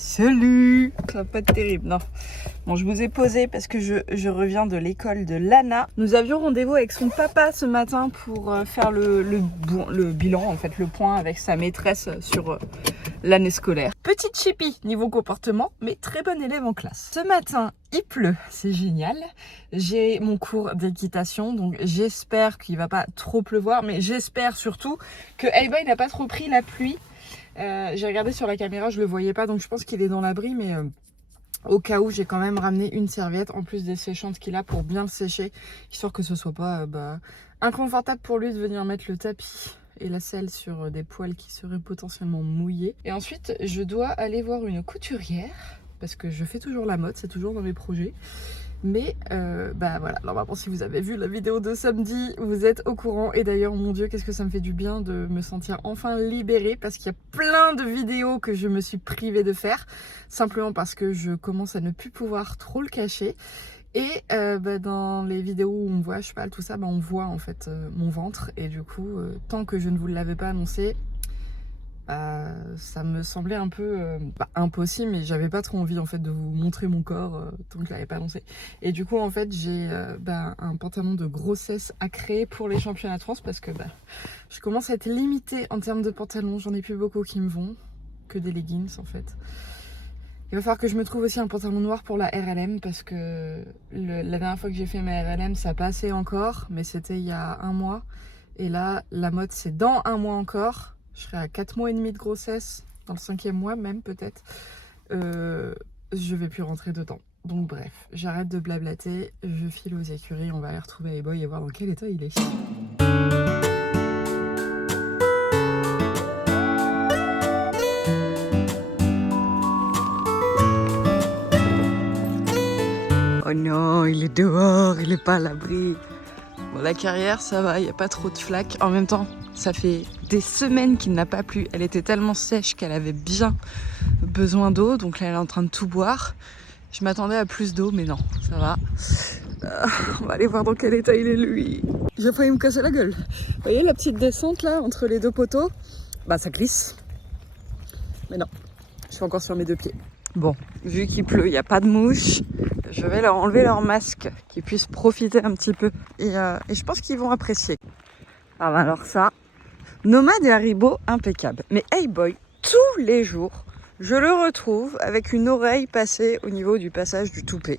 Salut! Ça va pas être terrible, non. Bon, je vous ai posé parce que je reviens de l'école de Lana. Nous avions rendez-vous avec son papa ce matin pour faire le bilan, en fait, le point avec sa maîtresse sur l'année scolaire. Petite chipie niveau comportement, mais très bonne élève en classe. Ce matin, il pleut, c'est génial. J'ai mon cours d'équitation, donc j'espère qu'il va pas trop pleuvoir, mais j'espère surtout que Hey-Boy n'a pas trop pris la pluie. J'ai regardé sur la caméra, je le voyais pas, donc je pense qu'il est dans l'abri, mais au cas où, j'ai quand même ramené une serviette en plus des séchantes qu'il a pour bien le sécher, histoire que ce soit pas inconfortable pour lui de venir mettre le tapis et la selle sur des poils qui seraient potentiellement mouillés. Et ensuite, je dois aller voir une couturière parce que je fais toujours la mode, c'est toujours dans mes projets. Mais voilà, normalement si vous avez vu la vidéo de samedi, vous êtes au courant. Et d'ailleurs, mon Dieu, qu'est-ce que ça me fait du bien de me sentir enfin libérée, parce qu'il y a plein de vidéos que je me suis privée de faire, simplement parce que je commence à ne plus pouvoir trop le cacher. Et dans les vidéos où on me voit à cheval, tout ça, on voit en fait mon ventre. Et du coup, tant que je ne vous l'avais pas annoncé, ça me semblait un peu impossible, mais j'avais pas trop envie en fait de vous montrer mon corps tant que je l'avais pas annoncé. Et du coup en fait j'ai un pantalon de grossesse à créer pour les championnats de France, parce que je commence à être limitée en termes de pantalons, j'en ai plus beaucoup qui me vont, que des leggings en fait. Il va falloir que je me trouve aussi un pantalon noir pour la RLM, parce que la dernière fois que j'ai fait ma RLM ça passait encore, mais c'était il y a un mois, et là la mode c'est dans un mois encore. Je serai à 4 mois et demi de grossesse, dans le 5e mois même peut-être. Je vais plus rentrer dedans. Donc bref, j'arrête de blablater, je file aux écuries, on va aller retrouver Hey-Boy et voir dans quel état il est. Oh non, il est dehors, il est pas à l'abri. Bon, la carrière, ça va, il n'y a pas trop de flaques. En même temps, ça fait des semaines qu'il n'a pas plu. Elle était tellement sèche qu'elle avait bien besoin d'eau. Donc là, elle est en train de tout boire. Je m'attendais à plus d'eau, mais non, ça va. On va aller voir dans quel état il est, lui. J'ai failli me casser la gueule. Vous voyez la petite descente, là, entre les deux poteaux? Ça glisse. Mais non, je suis encore sur mes deux pieds. Bon, vu qu'il pleut, il n'y a pas de mouches. Je vais leur enlever leur masque, qu'ils puissent profiter un petit peu. Et je pense qu'ils vont apprécier. Alors ça, Nomade et Haribo, impeccable. Mais Hey-Boy, tous les jours, je le retrouve avec une oreille passée au niveau du passage du toupet.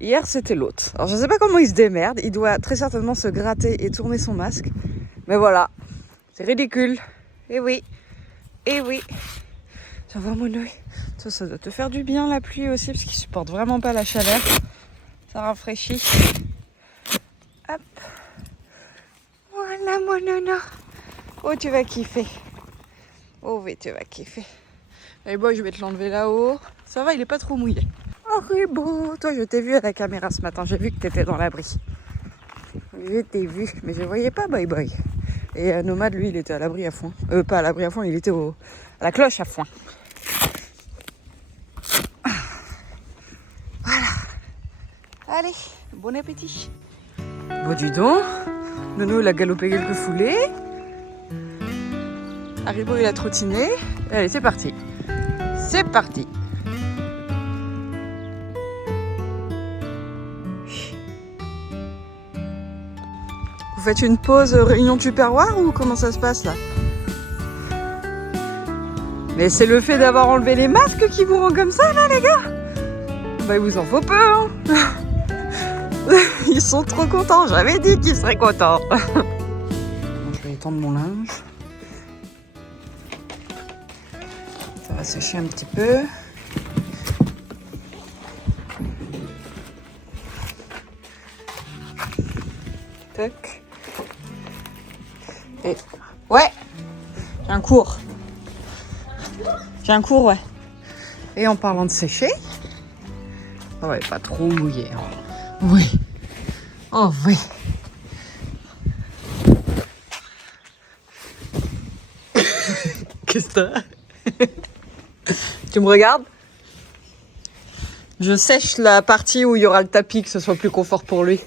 Hier, c'était l'autre. Alors, je ne sais pas comment il se démerde. Il doit très certainement se gratter et tourner son masque. Mais voilà, c'est ridicule. Eh oui, eh oui. Ça va, mon œil. Ça doit te faire du bien, la pluie aussi, parce qu'il supporte vraiment pas la chaleur. Ça rafraîchit. Hop. Voilà, mon nono. Oh, tu vas kiffer. Oh oui, tu vas kiffer. Hey-Boy, je vais te l'enlever là-haut. Ça va, il est pas trop mouillé. Oh, Haribo, toi, je t'ai vu à la caméra ce matin. J'ai vu que t'étais dans l'abri. Je t'ai vu, mais je voyais pas Boy. Et Nomade, lui, il était à l'abri à foin. Pas à l'abri à foin, il était à la cloche à foin. Voilà. Allez, bon appétit. Bon, dis donc. Nono, il a galopé quelques foulées. Haribo, il a trottiné. Allez, c'est parti. C'est parti. Vous faites une pause réunion tupperware ou comment ça se passe là? Mais c'est le fait d'avoir enlevé les masques qui vous rend comme ça là, les gars? Il vous en faut peu, hein. Ils sont trop contents, j'avais dit qu'ils seraient contents. Je vais étendre mon linge. Ça va sécher un petit peu. Tac. Et ouais, j'ai un cours. Ouais. Et en parlant de sécher, ouais, pas trop mouillé. Hein. Oui. Oh oui. Qu'est-ce que t'as? Tu me regardes? Je sèche la partie où il y aura le tapis, que ce soit plus confort pour lui.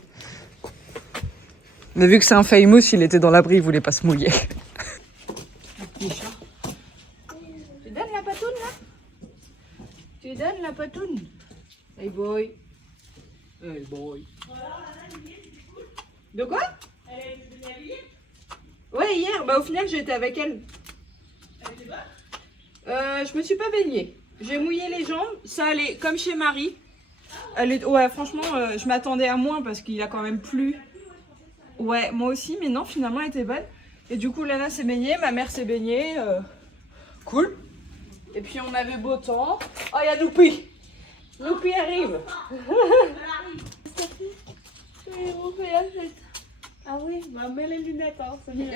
Mais vu que c'est un famous, il était dans l'abri, il voulait pas se mouiller. Tu donnes la patoune là? Tu donnes la patoune. Hey boy. Hey boy. De quoi? Ouais, hier. Bah au final j'étais avec elle. Je me suis pas baignée. J'ai mouillé les jambes. Ça allait comme chez Marie. Ouais, franchement, je m'attendais à moins parce qu'il a quand même plu. Ouais, moi aussi, mais non, finalement, elle était bonne. Et du coup, Lana s'est baignée, ma mère s'est baignée. Cool. Et puis, on avait beau temps. Oh, il y a Loupi. Loupi arrive. On fait la fête. Ah oui, bah mets les lunettes, hein, c'est mieux.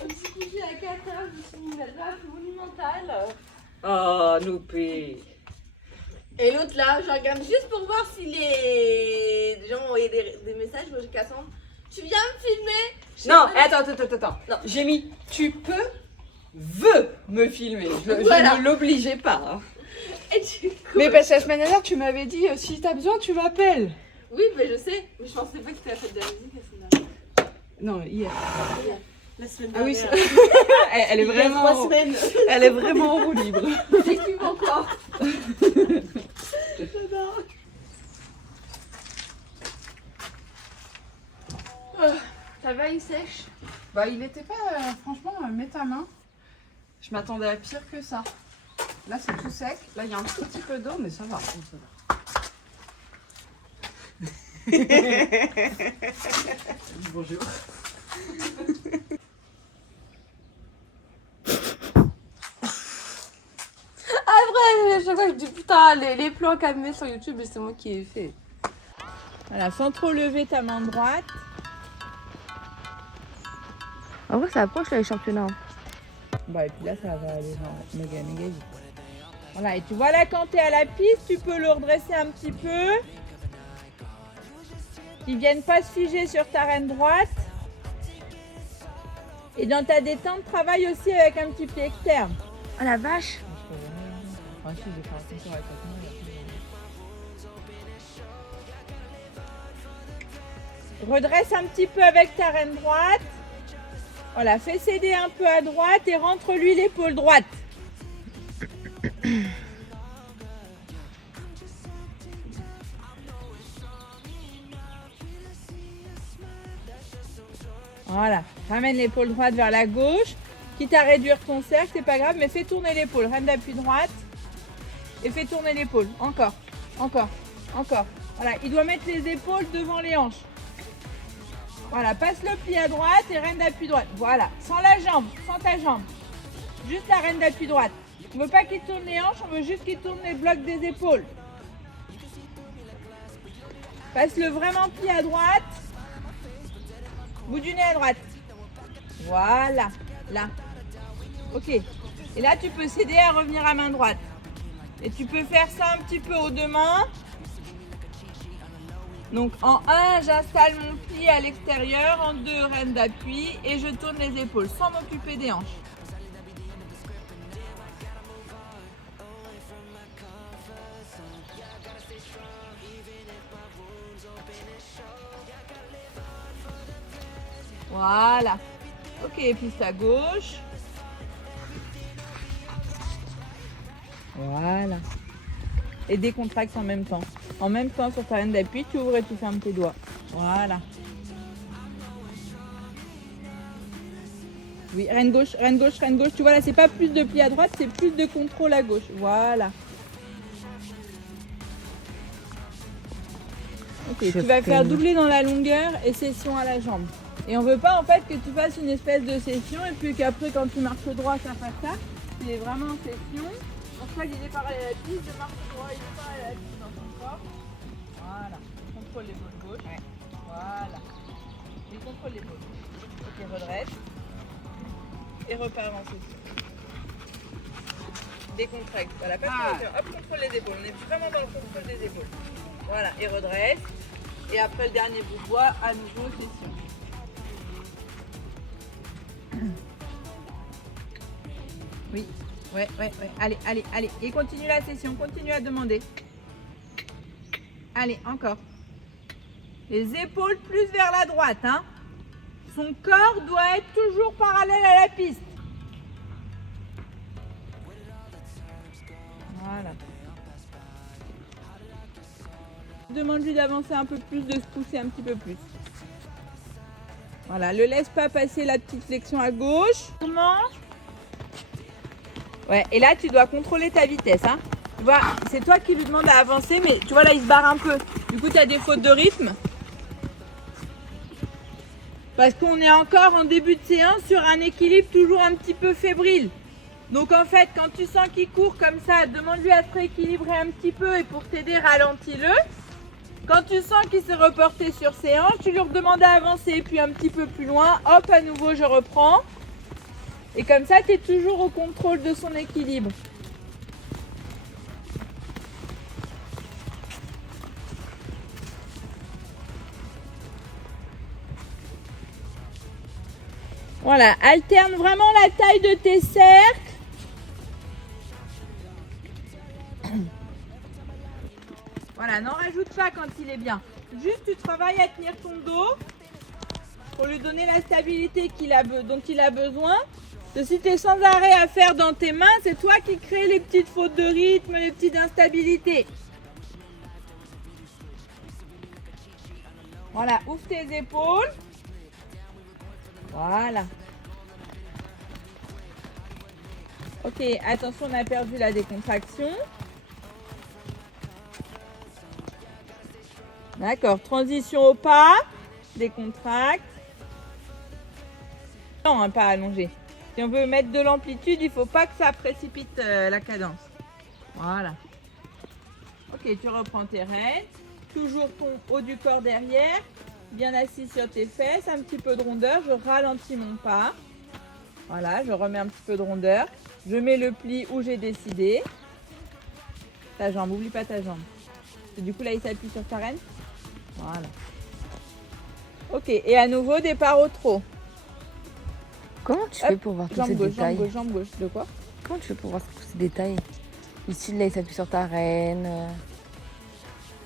Je me suis couchée à 4h, je me suis mis une baffe monumentale. Oh, Loupi. Et l'autre là, je regarde juste pour voir si les gens ont envoyé des messages à Cassandre. Tu viens me filmer? Non, attends. Non. J'ai mis veux me filmer. Je ne l'obligeais pas. Hein. Et du coup... Mais parce que la semaine dernière, tu m'avais dit si t'as besoin, tu m'appelles. Oui, mais je sais. Mais je pensais pas que c'était la fête de la musique la semaine dernière. Non, hier. La semaine Ah dernière. oui, elle est vraiment. 3 semaines. Elle est vraiment en roue libre. J'équipe encore. J'adore. Ça va, il sèche? Bah, il était pas. Franchement, mets ta main. Je m'attendais à pire que ça. Là, c'est tout sec. Là, il y a un tout petit peu d'eau, mais ça va. Ça va. Bonjour. Après, à chaque fois, je dis putain, les plans qu'elle met sur YouTube, c'est moi qui ai fait. Voilà, sans trop lever ta main droite. En vrai, ça approche là, les championnats. Bah, et puis là, ça va aller méga vite. Voilà, et tu vois là, quand tu es à la piste, tu peux le redresser un petit peu. Qu'ils ne viennent pas se figer sur ta reine droite. Et dans ta détente, travaille aussi avec un petit pied externe. Oh la vache! Redresse un petit peu avec ta reine droite. Voilà, fais céder un peu à droite et rentre-lui l'épaule droite. Voilà, ramène l'épaule droite vers la gauche. Quitte à réduire ton cercle, c'est pas grave, mais fais tourner l'épaule. Reine d'appui droite. Et fais tourner l'épaule. Encore. Voilà, il doit mettre les épaules devant les hanches. Voilà, passe le pli à droite et reine d'appui droite. Voilà, sans la jambe, sans ta jambe. Juste la reine d'appui droite. On ne veut pas qu'il tourne les hanches, on veut juste qu'il tourne les blocs des épaules. Passe-le vraiment pli à droite. Bout du nez à droite. Voilà, là. Ok. Et là, tu peux céder à revenir à main droite. Et tu peux faire ça un petit peu aux deux mains. Donc en 1, j'installe mon pli à l'extérieur, en 2, reine d'appui et je tourne les épaules sans m'occuper des hanches. Voilà. Ok, piste à gauche. Voilà. Et décontracte en même temps. En même temps sur ta reine d'appui, tu ouvres et tu fermes tes doigts. Voilà. Oui, reine gauche. Tu vois là, c'est pas plus de pli à droite, c'est plus de contrôle à gauche. Voilà. Ok, tu vas faire doubler dans la longueur et session à la jambe. Et on veut pas en fait que tu fasses une espèce de session et puis qu'après quand tu marches droit ça fasse ça. C'est vraiment une session. Pour ça qu'il est pareil à la piste, je marche droit, il est pareil à la piste dans ton corps. Voilà. Contrôle l'épaule gauche. Ouais. Voilà. Et contrôle l'épaule gauche. Ok, redresse. Et repars en session. Décontracte. Voilà, pas de hop, contrôle les épaules. On est vraiment dans le contrôle des épaules. Voilà, et redresse. Et après le dernier bout de bois, à nouveau session. Oui, ouais. Allez. Et continue la session, continue à demander. Allez, encore. Les épaules plus vers la droite, hein. Son corps doit être toujours parallèle à la piste. Voilà. Demande-lui d'avancer un peu plus, de se pousser un petit peu plus. Voilà, le laisse pas passer la petite flexion à gauche. Comment? Ouais, et là tu dois contrôler ta vitesse. Hein. Tu vois, c'est toi qui lui demande à avancer, mais tu vois là il se barre un peu. Du coup tu as des fautes de rythme. Parce qu'on est encore en début de séance sur un équilibre toujours un petit peu fébrile. Donc en fait, quand tu sens qu'il court comme ça, demande-lui à se rééquilibrer un petit peu et pour t'aider, ralentis-le. Quand tu sens qu'il s'est reporté sur ses hanches, tu lui redemandes à avancer, puis un petit peu plus loin, hop, à nouveau je reprends. Et comme ça, tu es toujours au contrôle de son équilibre. Voilà, alterne vraiment la taille de tes cercles. Voilà, n'en rajoute pas quand il est bien. Juste, tu travailles à tenir ton dos pour lui donner la stabilité dont il a besoin. Si tu es sans arrêt à faire dans tes mains, c'est toi qui crée les petites fautes de rythme, les petites instabilités. Voilà, ouvre tes épaules. Voilà. Ok, attention, on a perdu la décontraction. D'accord, transition au pas, décontracte. Non, un pas allongé. Si on veut mettre de l'amplitude, il ne faut pas que ça précipite la cadence. Voilà. Ok, tu reprends tes rênes. Toujours ton haut du corps derrière. Bien assis sur tes fesses. Un petit peu de rondeur. Je ralentis mon pas. Voilà, je remets un petit peu de rondeur. Je mets le pli où j'ai décidé. Ta jambe, n'oublie pas ta jambe. Et du coup, là, il s'appuie sur ta reine. Voilà. Ok, et à nouveau, départ au trot. Comment tu fais pour voir tous ces détails? Jambe gauche, jambe gauche. De quoi? Comment tu fais pour voir tous ces détails? Ici, là, il s'appuie sur ta reine.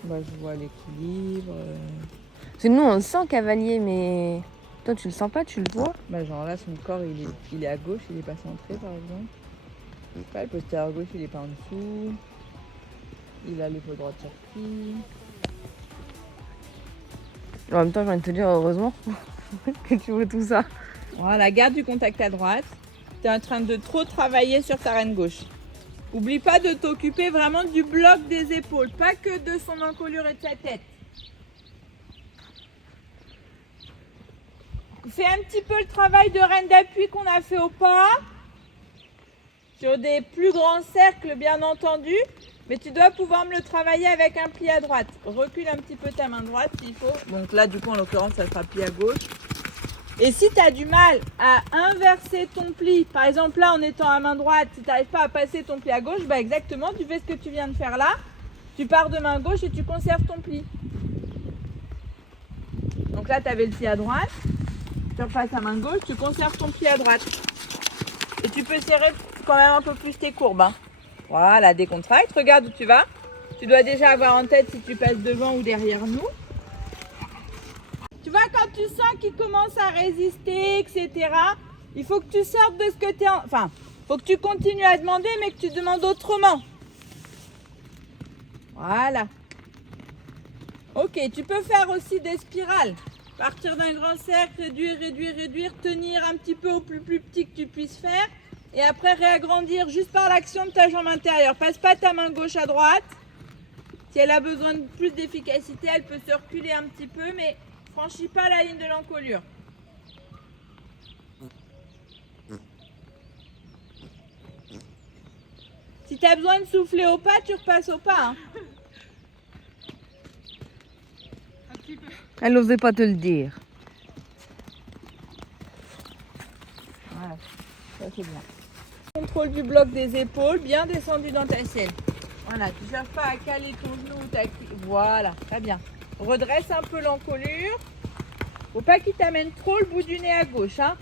Bah, je vois l'équilibre. Parce que nous, on le sent, cavalier, mais toi, tu le sens pas, tu le vois? Bah, genre là, son corps, il est à gauche, il est pas centré, par exemple. Je sais pas, le postérieur gauche, il est pas en dessous. Il a l'épaule droite sortie. En même temps, j'ai envie de te dire, heureusement que tu vois tout ça. Voilà, garde du contact à droite. Tu es en train de trop travailler sur ta reine gauche. Oublie pas de t'occuper vraiment du bloc des épaules, pas que de son encolure et de sa tête. Fais un petit peu le travail de reine d'appui qu'on a fait au pas. Sur des plus grands cercles, bien entendu. Mais tu dois pouvoir me le travailler avec un pli à droite. Recule un petit peu ta main droite s'il faut. Donc là, du coup, en l'occurrence, ça sera pli à gauche. Et si tu as du mal à inverser ton pli, par exemple là en étant à main droite, si tu n'arrives pas à passer ton pli à gauche, bah exactement, tu fais ce que tu viens de faire là. Tu pars de main gauche et tu conserves ton pli. Donc là, tu avais le pli à droite. Tu repasses à main gauche, tu conserves ton pli à droite. Et tu peux serrer quand même un peu plus tes courbes. Hein. Voilà, décontracte. Regarde où tu vas. Tu dois déjà avoir en tête si tu passes devant ou derrière nous. Tu vois, quand tu sens qu'il commence à résister, etc., il faut que tu sortes de ce que tu es en... Enfin, il faut que tu continues à demander, mais que tu demandes autrement. Voilà. Ok, tu peux faire aussi des spirales. Partir d'un grand cercle, réduire, réduire, réduire, tenir un petit peu au plus petit que tu puisses faire. Et après, réagrandir juste par l'action de ta jambe intérieure. Passe pas ta main gauche à droite. Si elle a besoin de plus d'efficacité, elle peut se reculer un petit peu, mais... franchis pas la ligne de l'encolure. Si tu as besoin de souffler au pas, tu repasses au pas. Hein. Elle n'osait pas te le dire. Voilà, ça c'est bien. Contrôle du bloc des épaules, bien descendu dans ta selle. Voilà, tu ne cherches pas à caler ton genou ou ta cuisse. Voilà, très bien. Redresse un peu l'encolure. Faut pas qu'il t'amène trop le bout du nez à gauche. Hein.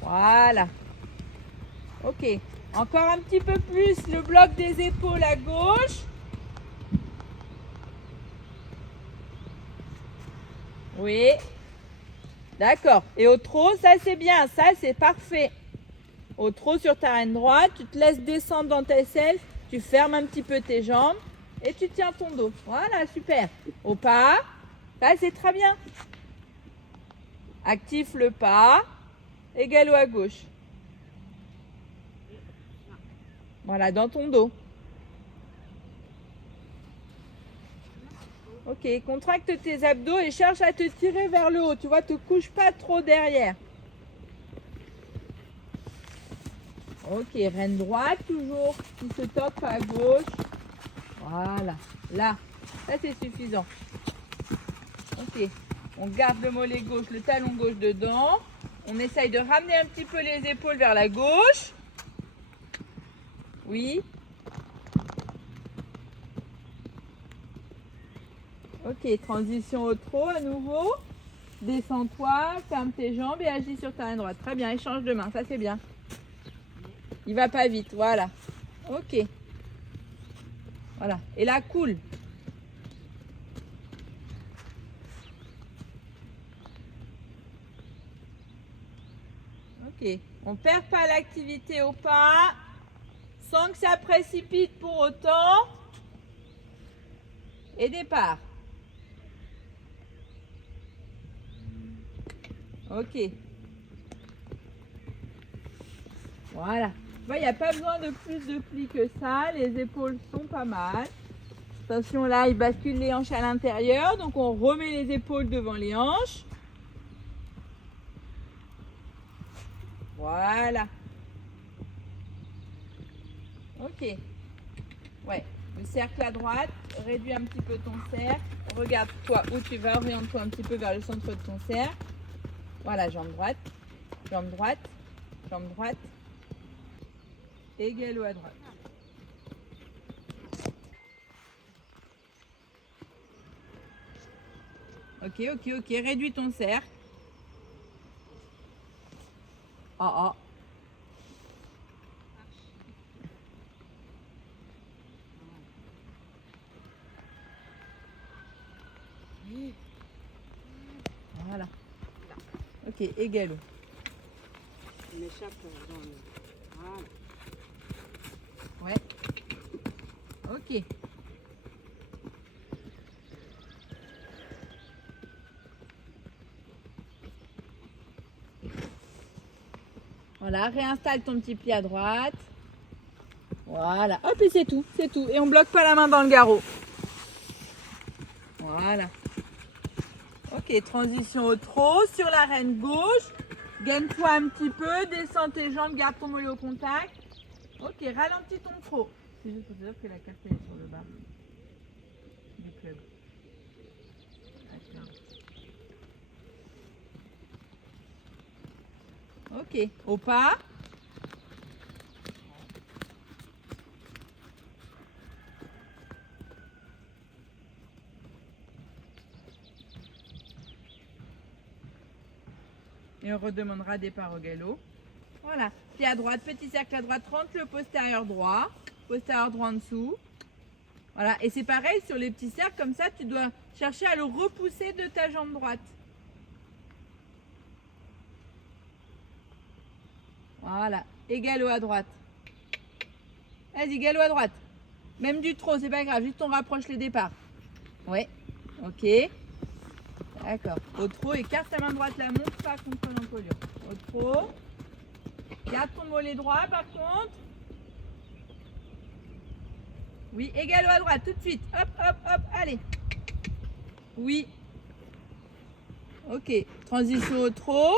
Voilà. Ok. Encore un petit peu plus le bloc des épaules à gauche. Oui. D'accord. Et au trot, ça c'est bien. Ça c'est parfait. Au trot sur ta reine droite, tu te laisses descendre dans tes selles, tu fermes un petit peu tes jambes et tu tiens ton dos. Voilà, super. Au pas, ça c'est très bien. Actif le pas et galop à gauche. Voilà, dans ton dos. Ok, contracte tes abdos et cherche à te tirer vers le haut. Tu vois, te couche pas trop derrière. Ok, reine droite toujours, qui se toque à gauche. Voilà, là, ça c'est suffisant. Ok, on garde le mollet gauche, le talon gauche dedans. On essaye de ramener un petit peu les épaules vers la gauche. Oui. Ok, transition au trot à nouveau. Descends-toi, ferme tes jambes et agis sur ta main droite. Très bien, échange de main, ça c'est bien. Il va pas vite, voilà. Ok. Voilà, et là, cool. Ok, on perd pas l'activité au pas, sans que ça précipite pour autant. Et départ. Ok. Voilà. Il n'y a pas besoin de plus de plis que ça. Les épaules sont pas mal. Attention, là, il bascule les hanches à l'intérieur. Donc, on remet les épaules devant les hanches. Voilà. Ok. Ouais. Le cercle à droite. Réduis un petit peu ton cercle. Regarde-toi où tu vas. Oriente-toi un petit peu vers le centre de ton cercle. Voilà, jambe droite. Jambe droite. Jambe droite. Et galop à droite. Ok. Réduis ton cercle. Oh. Voilà. Ok, et galop. On échappe dans le... Voilà. Ouais. Ok. Voilà, réinstalle ton petit pli à droite. Voilà, hop, et c'est tout. Et on bloque pas la main dans le garrot. Voilà. Ok, transition au trot sur la reine gauche. Gaine-toi un petit peu, descends tes jambes, garde ton mollet au contact. Ok, ralentis ton trot. C'est juste pour te dire que la carte est sur le bas du club. Ok, au pas. Et on redemandera départ au galop. Voilà, pied à droite, petit cercle à droite, rentre le postérieur droit en dessous. Voilà, et c'est pareil sur les petits cercles, comme ça tu dois chercher à le repousser de ta jambe droite. Voilà, et galop à droite. Vas-y, galop à droite. Même du trot, c'est pas grave, juste on rapproche les départs. Ouais, ok. D'accord. Au trot, écarte ta main droite, la monte pas contre l'encolure. Au trot. Garde ton mollet droit par contre. Oui, et galop à droite tout de suite. Hop, allez. Oui. Ok, transition au trot.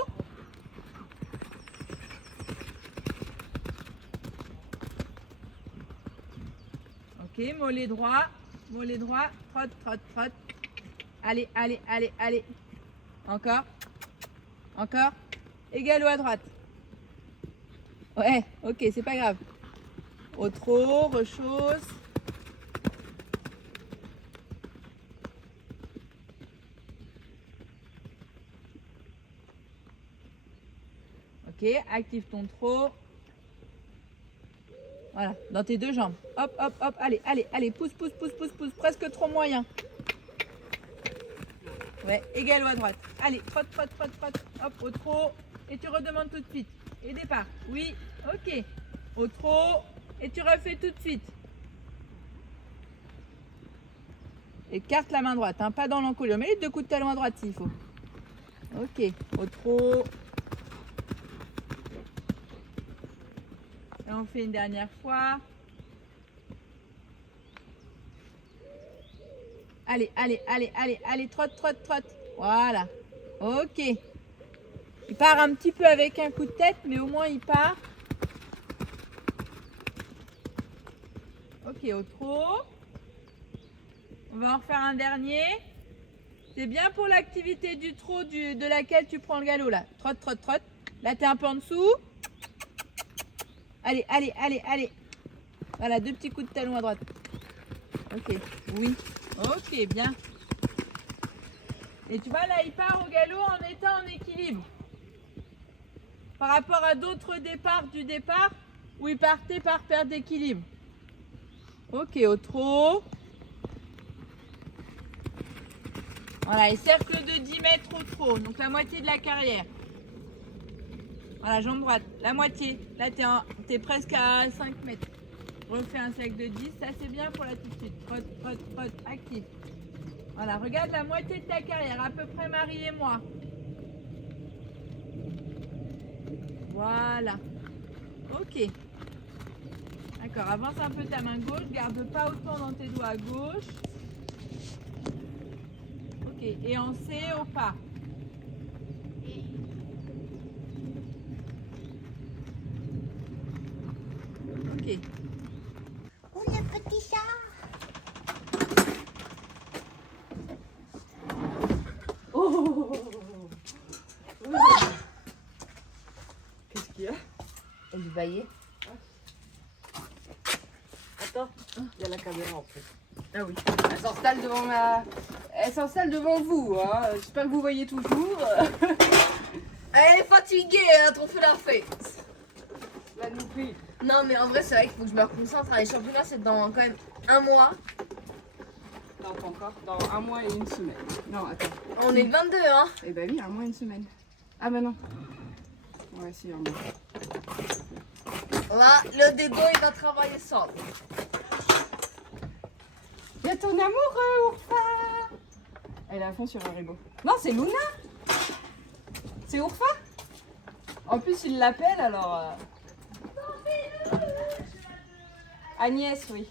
Ok, mollet droit, trotte. Allez. Encore. Et galop à droite. Ouais, ok, c'est pas grave. Au trot, rechausse. Ok, active ton trot. Voilà, dans tes deux jambes. Hop, allez, pousse, presque trop moyen. Ouais, et galop à droite. Allez, trotte. Hop, au trot. Et tu redemandes tout de suite. Et départ. Oui, Ok. Au trot. Et tu refais tout de suite. Écarte la main droite, hein, pas dans l'encolure. Mets les 2 coups de talon à droite s'il faut. Ok. Au trot. Et on fait une dernière fois. Allez, allez, allez, allez, allez, trotte, trotte, trotte. Voilà. Ok. Il part un petit peu avec un coup de tête, mais au moins il part. Ok, au trot. On va en refaire un dernier. C'est bien pour l'activité du trot de laquelle tu prends le galop là. Trotte, trotte, trotte. Là, tu es un peu en dessous. Allez, allez, allez, allez. Voilà, 2 petits coups de talon à droite. Ok, oui. Ok, bien. Et tu vois, là, il part au galop en étant en équilibre. Par rapport à d'autres départs du départ, où il partait par perte d'équilibre. Ok, au trot. Voilà, et cercle de 10 mètres au trot, donc la moitié de la carrière. Voilà, jambe droite, la moitié. Là, t'es presque à 5 mètres. Refais un cercle de 10, ça c'est bien pour l'attitude. Trotte, trotte, trotte, actif. Voilà, regarde la moitié de ta carrière, à peu près Marie et moi. Voilà. Ok. D'accord, avance un peu ta main gauche, garde pas autant dans tes doigts à gauche. Ok, et en C au pas. Ok. Oh, le petit chat. Qu'est-ce qu'il y a? Elle du baillet. Attends, il y a la caméra en fait. Ah oui. Elle s'installe devant Elle s'installe devant vous, hein. J'espère que vous voyez toujours. Elle est fatiguée, elle a trop fait la fête. La loupée. Non, mais en vrai, c'est vrai qu'il faut que je me reconcentre. Les championnats, c'est dans quand même un mois. Non, pas encore. Dans 1 mois et 1 semaine. Non, attends. On est le 22, hein. Eh ben oui, 1 mois et 1 semaine. Ah bah non. Ouais, si, 1 mois. Là, le dédo, il va travailler seul. Il y a ton amoureux, Urfa. Elle est à fond sur Haribo. Non, c'est Luna. C'est Urfa. En plus, il l'appelle alors. Agnès, oui.